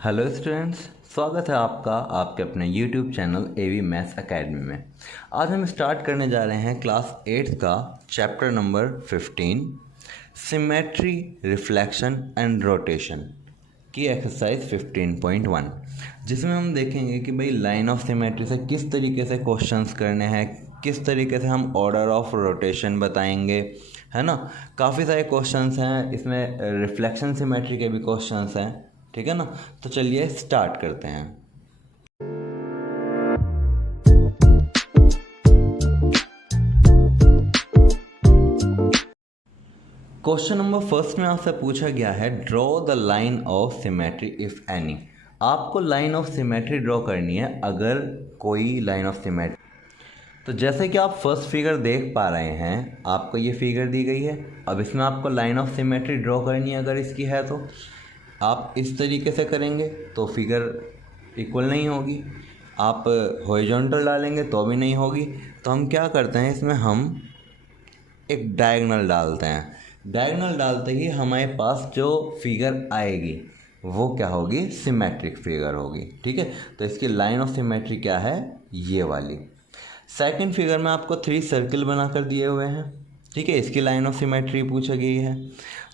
Hello students, स्वागत है आपका आपके अपने YouTube channel AV maths academy में। आज हम स्टार्ट करने जा रहे हैं क्लास 8 का chapter number 15 symmetry, reflection and rotation की एक्सरसाइज 15.1, जिसमें हम देखेंगे कि भाई लाइन ऑफ सिमेट्री से किस तरीके से क्वेश्चंस करने हैं, किस तरीके से हम ऑर्डर ऑफ रोटेशन बताएंगे, है ना। काफ़ी सारे क्वेश्चंस हैं इसमें, रिफ्लेक्शन सिमेट्री के भी क्वेश्चंस हैं, ठीक है ना। तो चलिए स्टार्ट करते हैं। क्वेश्चन नंबर फर्स्ट में आपसे पूछा गया है draw the line of symmetry if any. आपको लाइन ऑफ सिमेट्री ड्रॉ करनी है अगर कोई लाइन ऑफ सिमेट्री। तो जैसे कि आप फर्स्ट फिगर देख पा रहे हैं, आपको ये फिगर दी गई है। अब इसमें आपको लाइन ऑफ सिमेट्री ड्रॉ करनी है अगर इसकी है तो आप इस तरीके से करेंगे तो फिगर इक्वल नहीं होगी। आप हॉरिजॉन्टल डालेंगे तो भी नहीं होगी। तो हम क्या करते हैं, इसमें हम एक डायगोनल डालते हैं। डायगोनल डालते ही हमारे पास जो फिगर आएगी वो क्या होगी, सिमेट्रिक फिगर होगी, ठीक है। तो इसकी लाइन ऑफ सिमेट्री क्या है, ये वाली। सेकंड फिगर में आपको 3 सर्किल बनाकर दिए हुए हैं, ठीक है। इसकी लाइन ऑफ सिमेट्री पूछी गई है।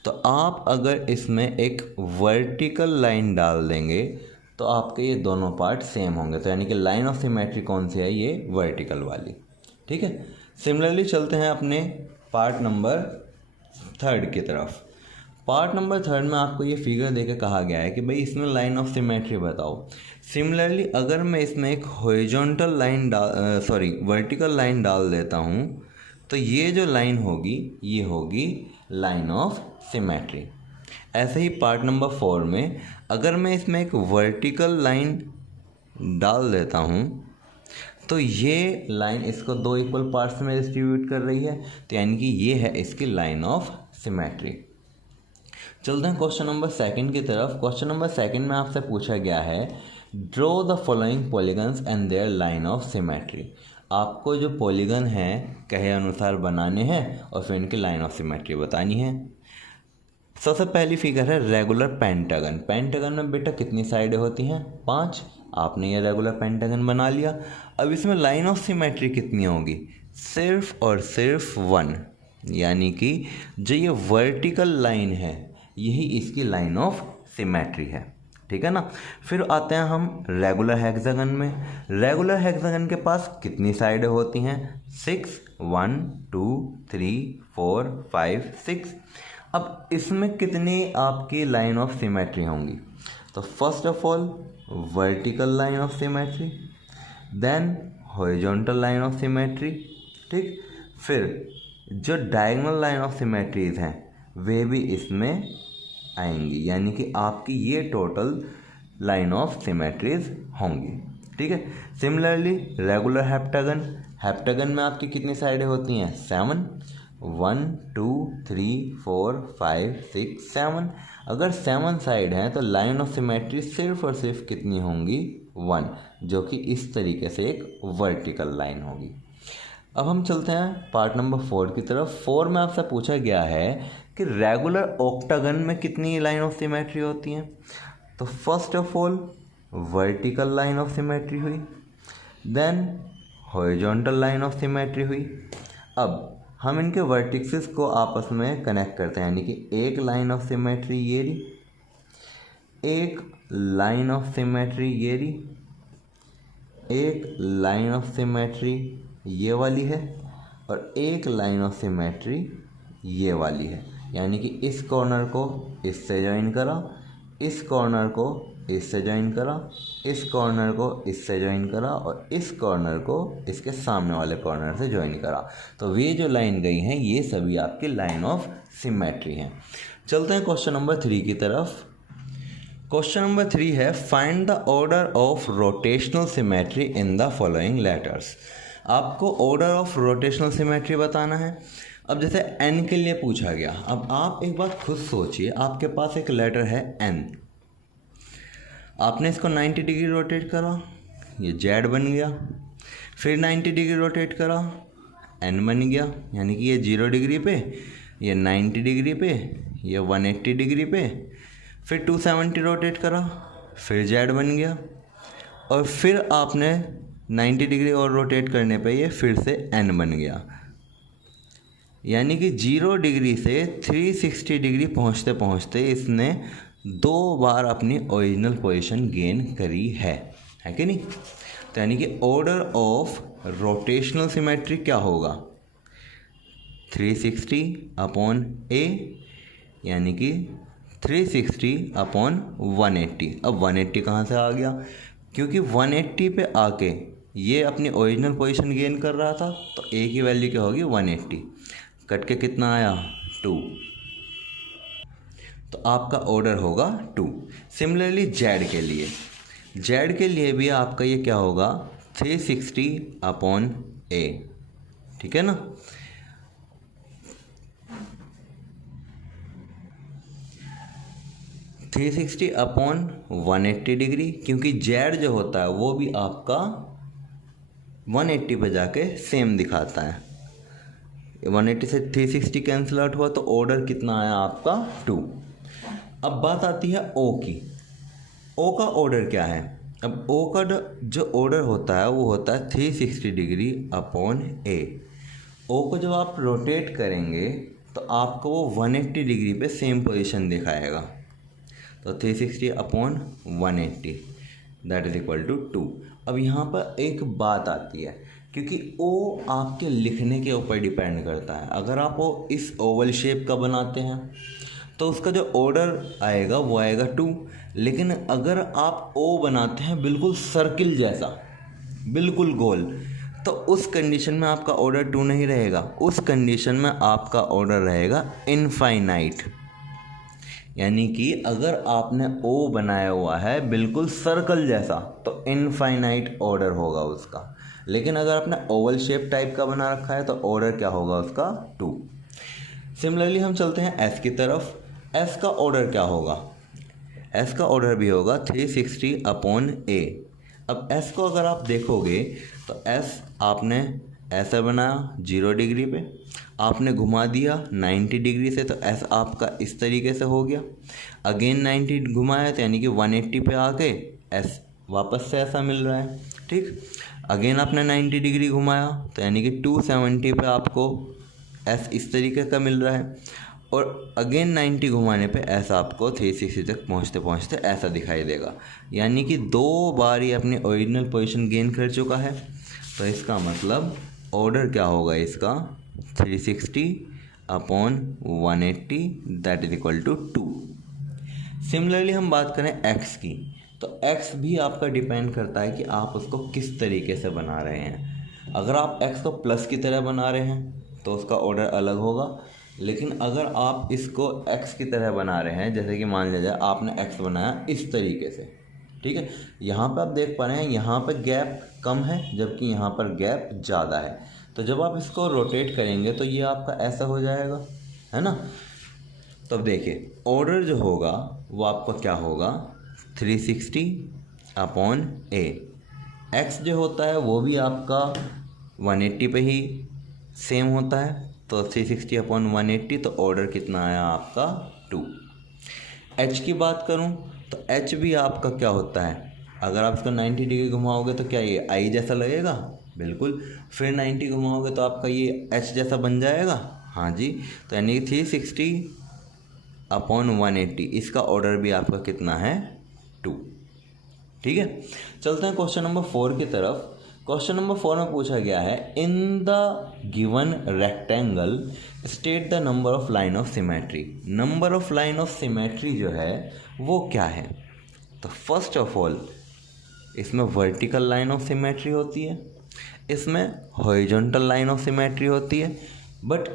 तो आप अगर इसमें एक वर्टिकल लाइन डाल देंगे तो आपके ये दोनों पार्ट सेम होंगे। तो यानी कि लाइन ऑफ सिमेट्री कौन सी है, ये वर्टिकल वाली, ठीक है। सिमिलरली चलते हैं अपने पार्ट नंबर 3 की तरफ। पार्ट नंबर 3 में आपको ये फिगर देके कहा गया है कि भाई इसमें लाइन ऑफ सिमेट्री बताओ। सिमिलरली अगर मैं इसमें एक हॉरिजॉन्टल लाइन वर्टिकल लाइन डाल देता हूँ तो ये जो लाइन होगी ये होगी लाइन ऑफ सिमेट्री। ऐसे ही पार्ट नंबर 4 में अगर मैं इसमें एक वर्टिकल लाइन डाल देता हूँ तो ये लाइन इसको 2 इक्वल पार्ट्स में डिस्ट्रीब्यूट कर रही है, तो यानी कि ये है इसकी लाइन ऑफ सिमेट्री। चलते हैं क्वेश्चन नंबर 2 की तरफ। क्वेश्चन नंबर 2 में आपसे पूछा गया है draw the following polygons and their line of symmetry. आपको जो पॉलीगन हैं कहे अनुसार बनाने हैं और फिर इनकी लाइन ऑफ सिमेट्री बतानी है। सबसे पहली फिगर है रेगुलर पेंटागन। पेंटागन में बेटा कितनी साइडें होती हैं, 5। आपने ये रेगुलर पेंटागन बना लिया। अब इसमें लाइन ऑफ सिमेट्री कितनी होगी, सिर्फ और सिर्फ 1, यानी कि जो ये वर्टिकल लाइन है यही इसकी लाइन ऑफ सिमेट्री है, ठीक है ना। फिर आते हैं हम रेगुलर हेक्सागन में। रेगुलर हेक्सागन के पास कितनी साइडें होती हैं, 6, 1 2 3 4 5 6। अब इसमें कितनी आपकी लाइन ऑफ सिमेट्री होंगी, तो first of all vertical line of symmetry, then horizontal line of symmetry, ठीक। फिर जो डायगोनल लाइन ऑफ सिमेट्रीज हैं वे भी इसमें आएंगी, यानी कि आपकी ये टोटल लाइन ऑफ सिमेट्रीज होंगी, ठीक है। सिमिलरली रेगुलर हेप्टागन, हेप्टागन में आपकी कितनी साइडें होती हैं, 7, 1 2 3 4 5 6 7। अगर 7 साइड हैं तो लाइन ऑफ सिमेट्री सिर्फ और सिर्फ कितनी होंगी, 1, जो कि इस तरीके से एक वर्टिकल लाइन होगी। अब हम चलते हैं पार्ट नंबर 4 की तरफ। 4 में आपसे पूछा गया है कि रेगुलर ऑक्टागन में कितनी लाइन ऑफ सिमेट्री होती हैं। तो first of all vertical line of symmetry हुई, then horizontal line of symmetry हुई। अब हम इनके वर्टिक्सेस को आपस में कनेक्ट करते हैं, यानी कि एक लाइन ऑफ सिमेट्री ये रही, एक लाइन ऑफ सिमेट्री ये रही, एक लाइन ऑफ सिमेट्री ये वाली है और एक लाइन ऑफ सिमेट्री ये वाली है। यानी कि इस कॉर्नर को इससे ज्वाइन करा, इस कॉर्नर को इससे ज्वाइन करा, इस कॉर्नर को इससे ज्वाइन करा और इस कॉर्नर को इसके सामने वाले कॉर्नर से ज्वाइन करा। तो ये जो लाइन गई हैं ये सभी आपकी लाइन ऑफ सिमेट्री हैं। चलते हैं क्वेश्चन नंबर 3 की तरफ। क्वेश्चन नंबर 3 है find the order of rotational symmetry in the following letters. आपको ऑर्डर ऑफ रोटेशनल सिमेट्री बताना है। अब जैसे n के लिए पूछा गया, अब आप एक बात खुद सोचिए, आपके पास एक लेटर है n, आपने इसको 90 डिग्री रोटेट करा, ये z बन गया। फिर 90 डिग्री रोटेट करा, n बन गया, यानी कि ये 0 डिग्री पे, ये 90 डिग्री पे, ये 180 डिग्री पे। फिर 270 रोटेट करा, फिर जेड बन गया, और फिर आपने 90 डिग्री और रोटेट करने पे ये फिर से एन बन गया। यानी कि 0 डिग्री से 360 डिग्री पहुँचते पहुँचते इसने 2 बार अपनी ओरिजिनल पोजीशन गेन करी है कि नहीं। तो यानी कि ऑर्डर ऑफ रोटेशनल सिमेट्री क्या होगा, 360 अपॉन ए, यानी कि 360 अपॉन 180। अब 180 कहाँ से आ गया, क्योंकि 180 पे आके ये अपनी ओरिजिनल पोजीशन गेन कर रहा था, तो ए की वैल्यू क्या होगी 180, कट के कितना आया 2, तो आपका ऑर्डर होगा 2। सिमिलरली जेड के लिए भी आपका ये क्या होगा 360 अपॉन ए, ठीक है ना। थ्री 360 अपॉन 180 डिग्री, क्योंकि जेड जो होता है वो भी आपका 180 पे जाके सेम दिखाता है। 180 से 360 कैंसिल आउट हुआ, तो ऑर्डर कितना आया आपका 2। अब बात आती है ओ की। ओ का ऑर्डर क्या है। अब ओ का जो ऑर्डर होता है वो होता है 360 डिग्री अपॉन ए। ओ को जब आप रोटेट करेंगे तो आपको वो 180 डिग्री पे सेम पोजीशन दिखाएगा। तो 360 upon 180 that is equal to 2। अब यहाँ पर एक बात आती है, क्योंकि ओ आपके लिखने के ऊपर डिपेंड करता है। अगर आप वो इस ओवल शेप का बनाते हैं तो उसका जो ऑर्डर आएगा वो आएगा 2, लेकिन अगर आप ओ बनाते हैं बिल्कुल सर्किल जैसा, बिल्कुल गोल, तो उस कंडीशन में आपका ऑर्डर 2 नहीं रहेगा। उस कंडीशन में आपका ऑर्डर रहेगा इनफाइनाइट। यानी कि अगर आपने ओ बनाया हुआ है बिल्कुल सर्कल जैसा तो इनफाइनाइट ऑर्डर होगा उसका, लेकिन अगर आपने ओवल शेप टाइप का बना रखा है तो ऑर्डर क्या होगा उसका 2। सिमिलरली हम चलते हैं एस की तरफ। एस का ऑर्डर क्या होगा, एस का ऑर्डर भी होगा 360 अपॉन ए। अब एस को अगर आप देखोगे तो एस आपने ऐसा बनाया 0 डिग्री पे, आपने घुमा दिया 90 डिग्री से, तो एस आपका इस तरीके से हो गया। अगेन 90 घुमाया तो यानी कि 180 पे आके एस वापस से ऐसा मिल रहा है, ठीक। अगेन आपने 90 डिग्री घुमाया तो यानी कि 270 पे आपको एस इस तरीके का मिल रहा है, और अगेन 90 घुमाने पे एस आपको 360 तक पहुँचते पहुँचते ऐसा दिखाई देगा। यानी कि 2 बार ये अपनी ओरिजिनल पोजीशन गेन कर चुका है। तो इसका मतलब ऑर्डर क्या होगा इसका 360 upon 180 that is equal to 2। Similarly हम बात करें एक्स की, तो एक्स भी आपका डिपेंड करता है कि आप उसको किस तरीके से बना रहे हैं। अगर आप एक्स को प्लस की तरह बना रहे हैं तो उसका ऑर्डर अलग होगा, लेकिन अगर आप इसको एक्स की तरह बना रहे हैं, जैसे कि मान लिया जाए आपने एक्स बनाया इस तरीके से, ठीक है, यहाँ पे आप देख पा रहे हैं यहाँ पे गैप कम है जबकि यहाँ पर गैप ज़्यादा है। तो जब आप इसको रोटेट करेंगे तो ये आपका ऐसा हो जाएगा, है ना। तो अब देखिए ऑर्डर जो होगा वो आपका क्या होगा 360 अपॉन ए। एक्स जो होता है वो भी आपका 180 पे ही सेम होता है, तो 360 अपॉन 180, तो ऑर्डर कितना आया आपका 2। एच की बात करूं तो एच भी आपका क्या होता है, अगर आप इसको 90 डिग्री घुमाओगे तो क्या ये आई जैसा लगेगा, बिल्कुल। फिर 90 घुमाओगे तो आपका ये एच जैसा बन जाएगा, हाँ जी। तो यानी कि 360 अपॉन 180, इसका ऑर्डर भी आपका कितना है 2, ठीक है। चलते हैं क्वेश्चन नंबर 4 की तरफ। क्वेश्चन नंबर 4 में पूछा गया है in the given rectangle state the number of line of symmetry. Number of line of symmetry जो है वो क्या है। तो फर्स्ट ऑफ ऑल इसमें वर्टिकल लाइन ऑफ सिमेट्री होती है, इसमें हॉरिजॉन्टल लाइन ऑफ सिमेट्री होती है, but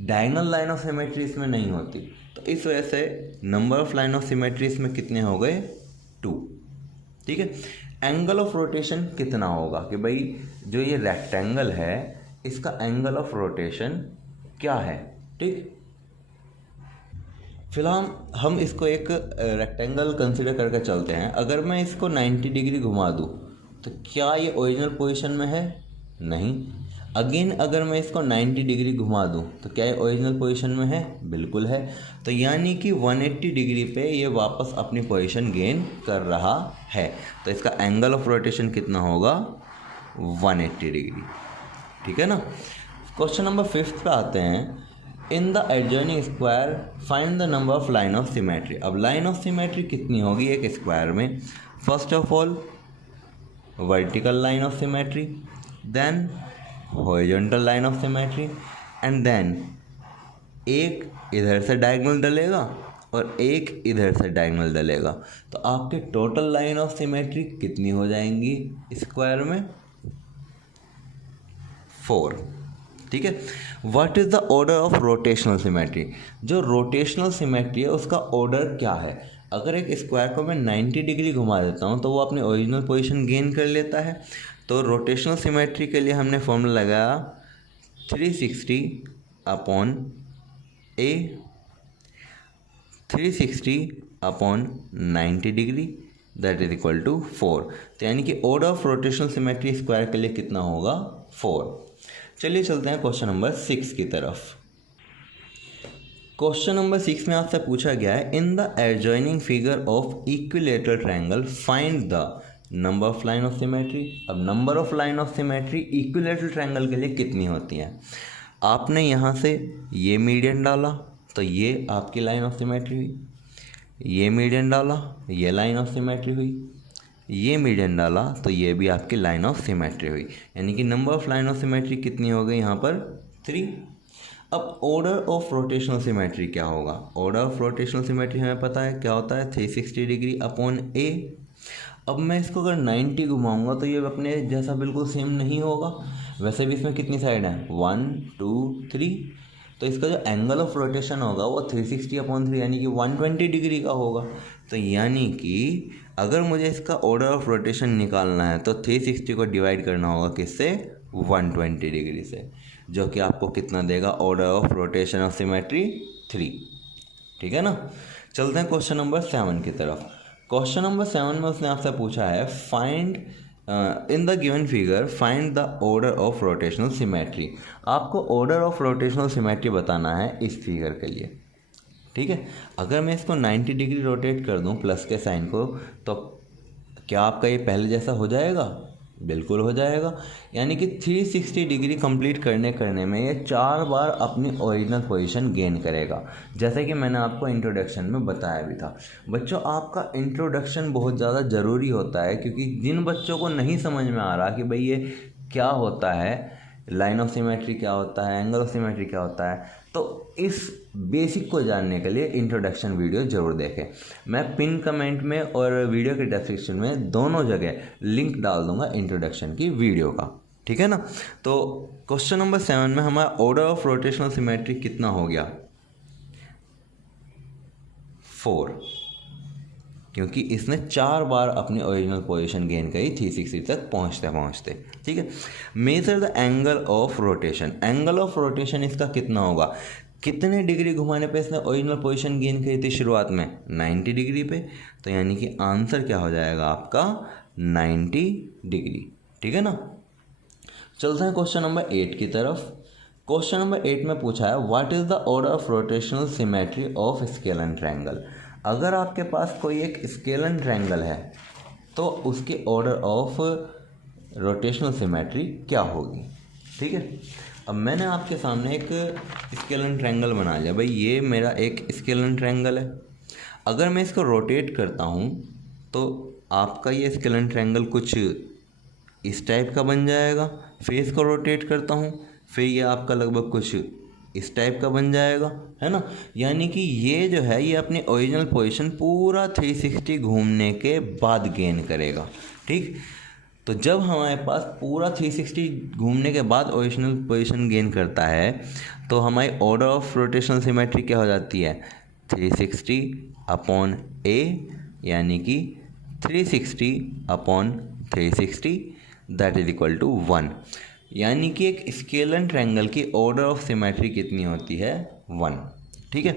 diagonal line of symmetry इसमें नहीं होती। तो इस वजह से number of line of symmetry इसमें कितने हो गए 2, ठीक है। एंगल ऑफ रोटेशन कितना होगा कि भाई जो ये रेक्टेंगल है इसका एंगल ऑफ रोटेशन क्या है, ठीक। फिलहाल हम इसको एक रेक्टेंगल कंसिडर करके चलते हैं। अगर मैं इसको 90 डिग्री घुमा दूँ तो क्या ये ओरिजिनल पोजीशन में है, नहीं। अगेन अगर मैं इसको 90 डिग्री घुमा दूँ तो क्या ये ओरिजिनल पोजीशन में है? बिल्कुल है। तो यानी कि 180 डिग्री पे ये वापस अपनी पोजीशन गेन कर रहा है। तो इसका एंगल ऑफ रोटेशन कितना होगा? 180 डिग्री। ठीक है ना। क्वेश्चन नंबर 5 पे आते हैं। In the adjoining square find the number of line of symmetry. अब लाइन ऑफ सिमेट्री कितनी होगी एक स्क्वायर में? First of all vertical line of symmetry, then horizontal line of symmetry, and then एक इधर से डायगोनल डलेगा और एक इधर से डायगोनल डलेगा। तो आपके टोटल लाइन ऑफ सिमेट्री कितनी हो जाएंगी स्क्वायर में? 4। ठीक है। What is the order of rotational symmetry? जो रोटेशनल सिमेट्री है उसका ऑर्डर क्या है? अगर एक स्क्वायर को मैं 90 डिग्री घुमा देता हूँ तो वो अपनी ओरिजिनल पोजीशन गेन कर लेता है। तो रोटेशनल सिमेट्री के लिए हमने फॉर्मूला लगाया 360 upon A, 360 upon 90 degree that is equal to 4। तो यानी कि order of rotational symmetry square के लिए कितना होगा? 4। चलिए चलते हैं क्वेश्चन नंबर 6 की तरफ। क्वेश्चन नंबर 6 में आपसे पूछा गया है in the adjoining figure of equilateral triangle find the number of line of symmetry. अब number of line of symmetry equilateral triangle के लिए कितनी होती है? आपने यहाँ से ये मीडियन डाला तो ये आपकी लाइन ऑफ सिमेट्री हुई, ये मीडियन डाला ये लाइन ऑफ सिमेट्री हुई, ये मीडियन डाला तो ये भी आपकी लाइन ऑफ सिमेट्री हुई। यानी कि number of line of symmetry कितनी हो गई यहाँ पर? 3। अब ऑर्डर ऑफ रोटेशनल सिमेट्री क्या होगा? ऑर्डर ऑफ रोटेशनल सिमेट्री हमें पता है क्या होता है, 360 डिग्री अपॉन ए। अब मैं इसको अगर 90 घुमाऊंगा तो ये अपने जैसा बिल्कुल सेम नहीं होगा। वैसे भी इसमें कितनी साइड है? 1 2 3। तो इसका जो एंगल ऑफ रोटेशन होगा वो 360 अपॉन 3 यानी कि 120 डिग्री का होगा। तो यानी कि अगर मुझे इसका ऑर्डर ऑफ रोटेशन निकालना है तो 360 को डिवाइड करना होगा किससे? 120 डिग्री से, जो कि आपको कितना देगा? Order of rotation of symmetry 3। ठीक है ना। चलते हैं क्वेश्चन नंबर 7 की तरफ। क्वेश्चन नंबर 7 में उसने आपसे पूछा है find in the given figure find the order of rotational symmetry. आपको ऑर्डर ऑफ रोटेशनल सिमेट्री बताना है इस फिगर के लिए। ठीक है। अगर मैं इसको 90 डिग्री रोटेट कर दूं प्लस के साइन को तो क्या आपका ये पहले जैसा हो जाएगा? बिल्कुल हो जाएगा। यानी कि 360 डिग्री कंप्लीट करने में ये 4 बार अपनी ओरिजिनल पोजीशन गेन करेगा, जैसे कि मैंने आपको इंट्रोडक्शन में बताया भी था। बच्चों आपका इंट्रोडक्शन बहुत ज़्यादा ज़रूरी होता है, क्योंकि जिन बच्चों को नहीं समझ में आ रहा कि भाई ये क्या होता है, लाइन ऑफ सिमेट्री क्या होता है, एंगल ऑफ सिमेट्री क्या होता है, तो इस बेसिक को जानने के लिए इंट्रोडक्शन वीडियो ज़रूर देखें। मैं पिन कमेंट में और वीडियो के डिस्क्रिप्शन में दोनों जगह लिंक डाल दूंगा इंट्रोडक्शन की वीडियो का। ठीक है ना। तो क्वेश्चन नंबर 7 में हमारा ऑर्डर ऑफ रोटेशनल सिमेट्री कितना हो गया? 4, क्योंकि इसने 4 बार अपनी ओरिजिनल पोजीशन गेन करी 360 तक पहुंचते। ठीक है। Measure the angle of rotation. Angle of rotation इसका कितना होगा? कितने डिग्री घुमाने पे इसने ओरिजिनल पोजीशन गेन करी थी शुरुआत में? 90 डिग्री पे। तो यानी कि आंसर क्या हो जाएगा आपका? 90 डिग्री। ठीक है ना। चलते हैं क्वेश्चन नंबर 8 की तरफ। क्वेश्चन नंबर 8 में पूछा है what is the order of rotational symmetry of scalar triangle. अगर आपके पास कोई एक स्केलर ट्रायंगल है तो उसके ऑर्डर ऑफ रोटेशनल सिमेट्री क्या होगी? ठीक है। अब मैंने आपके सामने एक स्केलर ट्रायंगल बना लिया। भाई ये मेरा एक स्केलर ट्रायंगल है। अगर मैं इसको रोटेट करता हूँ तो आपका ये स्केलर ट्रायंगल कुछ इस टाइप का बन जाएगा। फिर इसको रोटेट करता हूँ, फिर ये आपका लगभग कुछ इस टाइप का बन जाएगा, है ना। यानी कि ये जो है ये अपनी ओरिजिनल पोजीशन पूरा 360 घूमने के बाद गेन करेगा। ठीक। तो जब हमारे पास पूरा 360 घूमने के बाद ओरिजिनल पोजीशन गेन करता है तो हमारी ऑर्डर ऑफ रोटेशनल सिमेट्री क्या हो जाती है? 360 अपॉन ए, यानी कि 360 upon 360 that is equal to 1। यानी कि एक स्केलर ट्रायंगल की ऑर्डर ऑफ सिमेट्री कितनी होती है? 1। ठीक है।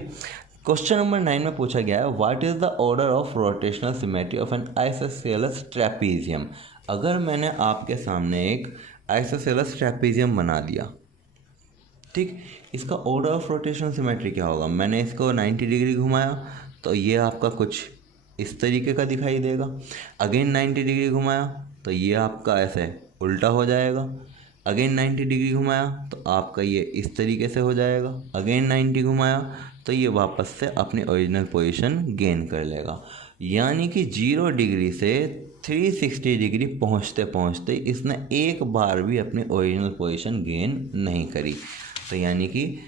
क्वेश्चन नंबर 9 में पूछा गया है what is the order of rotational symmetry of N isosceles trapezium. अगर मैंने आपके सामने एक आइसोसेलेस ट्रेपेजियम बना दिया। ठीक, इसका ऑर्डर ऑफ रोटेशन सिमेट्री क्या होगा? मैंने इसको 90 डिग्री घुमाया तो ये आपका कुछ इस तरीके का दिखाई देगा। अगेन 90 डिग्री घुमाया तो ये आपका ऐसे उल्टा हो जाएगा। अगेन 90 डिग्री घुमाया तो आपका ये इस तरीके से हो जाएगा। अगेन 90 घुमाया तो ये वापस से अपनी ओरिजिनल पोजीशन गेन कर लेगा। यानी कि 0 डिग्री से 360 डिग्री पहुंचते पहुंचते इसने एक बार भी अपनी ओरिजिनल पोजीशन गेन नहीं करी। तो यानी कि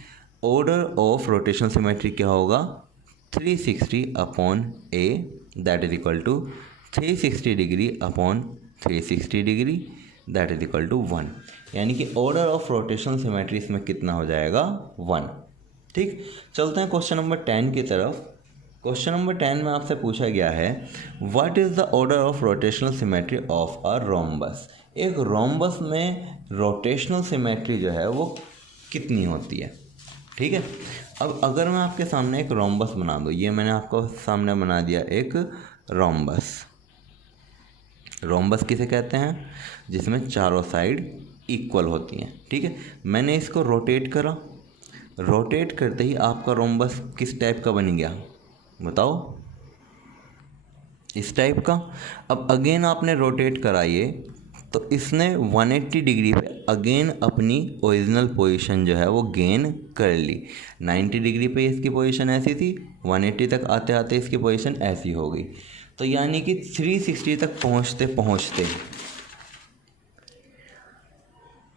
ऑर्डर ऑफ रोटेशनल सिमेट्री क्या होगा? 360 upon A that is equal to 360 degree upon 360 degree that is equal to 1। यानी कि ऑर्डर ऑफ रोटेशनल सिमेट्री इसमें कितना हो जाएगा? 1। ठीक, चलते हैं क्वेश्चन नंबर 10 की तरफ। क्वेश्चन नंबर 10 में आपसे पूछा गया है what is the order of rotational symmetry of a rhombus. एक रोम्बस में रोटेशनल सिमेट्री जो है वो कितनी होती है? ठीक है, अब अगर मैं आपके सामने एक रोम्बस बना दूँ, ये मैंने आपको सामने बना दिया एक रोम्बस। रोम्बस किसे कहते हैं? जिसमें चारों साइड इक्वल होती हैं। ठीक है, मैंने इसको रोटेट करा, रोटेट करते ही आपका रोम्बस किस टाइप का बन गया बताओ? इस टाइप का। अब अगेन आपने रोटेट कराइए तो इसने 180 डिग्री पे अगेन अपनी ओरिजिनल पोजीशन जो है वो गेन कर ली। 90 डिग्री पे इसकी पोजीशन ऐसी थी, 180 तक आते आते इसकी पोजीशन ऐसी हो गई। तो यानी कि 360 तक पहुंचते पहुंचते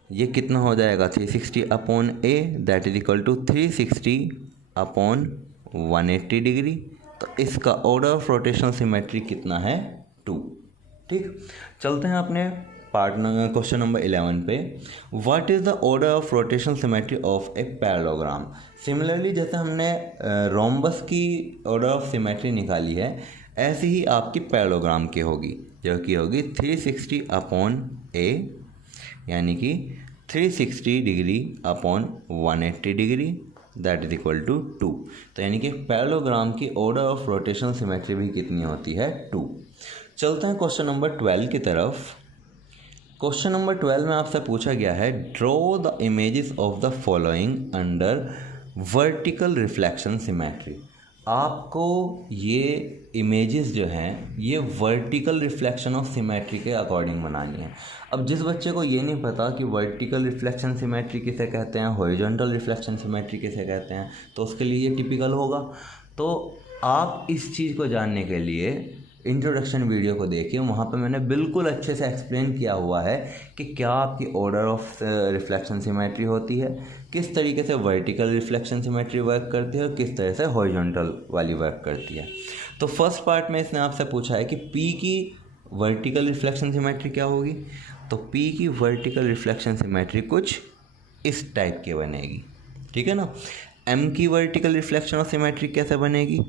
ये कितना हो जाएगा? 360 upon A that is equal to 360 upon 180 degree. तो इसका ऑर्डर ऑफ रोटेशनल सिमेट्री कितना है? 2। ठीक, चलते हैं अपने क्वेश्चन नंबर 11 पे। What is the order of rotational symmetry of a parallelogram. Similarly जैसे हमने रोम्बस की ऑर्डर ऑफ सिमेट्री निकाली है, ऐसी ही आपकी पैरेललोग्राम की होगी, जो कि होगी 360 अपॉन ए, यानी कि 360 degree upon 180 degree that is equal to 2। तो यानी कि पैरेललोग्राम की ऑर्डर ऑफ रोटेशनल सिमेट्री भी कितनी होती है? 2। चलते हैं क्वेश्चन नंबर 12 की तरफ। क्वेश्चन नंबर 12 में आपसे पूछा गया है draw the images of the following under vertical reflection symmetry. आपको ये इमेजेस जो हैं ये वर्टिकल रिफ्लेक्शन ऑफ सिमेट्री के अकॉर्डिंग बनानी है। अब जिस बच्चे को ये नहीं पता कि वर्टिकल रिफ्लेक्शन सिमेट्री किसे कहते हैं, हॉरिजॉन्टल रिफ्लेक्शन सिमेट्री किसे कहते हैं, तो उसके लिए ये टिपिकल होगा। तो आप इस चीज़ को जानने के लिए इंट्रोडक्शन वीडियो को देखिए, वहाँ पे मैंने बिल्कुल अच्छे से एक्सप्लेन किया हुआ है कि क्या आपकी ऑर्डर ऑफ रिफ्लेक्शन सिमेट्री होती है, किस तरीके से वर्टिकल रिफ्लेक्शन सिमेट्री वर्क करती है और किस तरह से हॉरिजॉन्टल वाली वर्क करती है। तो फर्स्ट पार्ट में इसने आपसे पूछा है कि पी की वर्टिकल रिफ्लेक्शन सिमेट्री क्या होगी। तो पी की वर्टिकल रिफ्लेक्शन सिमेट्री कुछ इस टाइप की बनेगी। ठीक है ना। एम की वर्टिकल रिफ्लेक्शन ऑफ सिमेट्री कैसे बनेगी?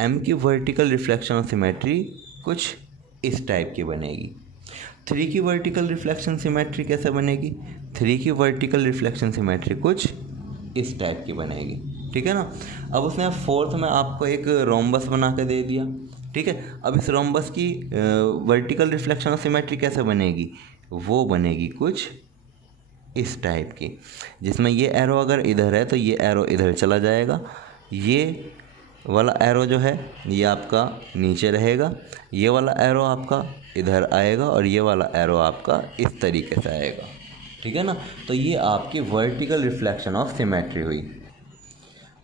एम की वर्टिकल रिफ्लेक्शन ऑफ सिमेट्री कुछ इस टाइप की बनेगी। 3 की वर्टिकल रिफ्लेक्शन सिमेट्री कैसे बनेगी? 3 की वर्टिकल रिफ्लेक्शन सिमेट्री कुछ इस टाइप की बनेगी। ठीक है ना। अब उसने फोर्थ में आपको एक रोम्बस बना के दे दिया। ठीक है, अब इस रोम्बस की वर्टिकल रिफ्लेक्शन ऑफ सिमेट्री कैसे बनेगी? वो बनेगी कुछ इस टाइप की, जिसमें ये एरो अगर इधर है तो ये एरो इधर चला जाएगा, ये वाला एरो जो है ये आपका नीचे रहेगा, ये वाला एरो आपका इधर आएगा और ये वाला एरो आपका इस तरीके से आएगा। ठीक है ना। तो ये आपकी वर्टिकल रिफ्लेक्शन ऑफ सिमेट्री हुई।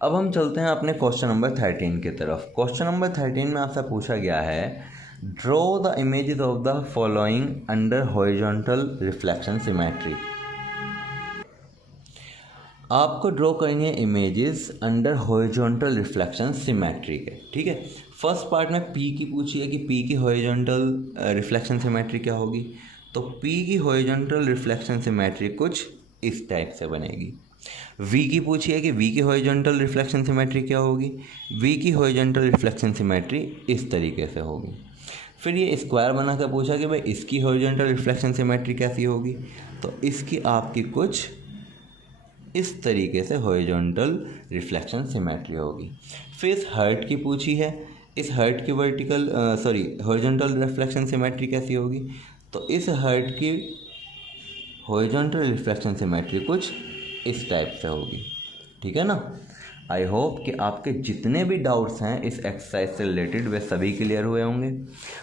अब हम चलते हैं अपने क्वेश्चन नंबर 13 की तरफ। क्वेश्चन नंबर 13 में आपसे पूछा गया है draw the images of the following under horizontal reflection symmetry. आपको ड्रॉ करनी है images under horizontal reflection symmetry के। ठीक है, फर्स्ट पार्ट में पी की पूछी है कि पी की हॉरिजॉन्टल रिफ्लेक्शन सिमेट्री क्या होगी। तो पी की हॉरिजॉन्टल रिफ्लेक्शन सिमेट्री कुछ इस टाइप से बनेगी। वी की पूछी है कि वी की हॉरिजॉन्टल रिफ्लेक्शन सिमेट्री क्या होगी। वी की हॉरिजॉन्टल रिफ्लेक्शन सिमेट्री इस तरीके से होगी। फिर ये स्क्वायर बना कर पूछा कि भाई इसकी हॉरिजॉन्टल रिफ्लेक्शन सिमेट्री कैसी होगी। तो इसकी आपकी कुछ इस तरीके से हॉरिजॉन्टल रिफ्लेक्शन सिमेट्री होगी। फिर इस हर्ट की पूछी है, इस हर्ट की हॉरिजॉन्टल रिफ्लेक्शन सिमेट्री कैसी होगी। तो इस हर्ट की हॉरिजॉन्टल रिफ्लेक्शन सिमेट्री कुछ इस टाइप से होगी। ठीक है ना। आई होप कि आपके जितने भी डाउट्स हैं इस एक्सरसाइज से रिलेटेड वे सभी क्लियर हुए होंगे,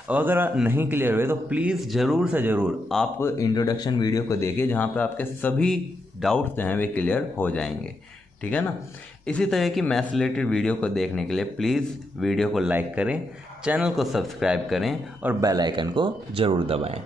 और अगर नहीं क्लियर हुए तो प्लीज़ ज़रूर से ज़रूर आप इंट्रोडक्शन वीडियो को देखिए, जहाँ पे आपके सभी डाउट्स हैं वे क्लियर हो जाएंगे। ठीक है ना। इसी तरह की मैथ्स रिलेटेड वीडियो को देखने के लिए प्लीज़ वीडियो को लाइक करें, चैनल को सब्सक्राइब करें और बेल आइकन को ज़रूर दबाएं।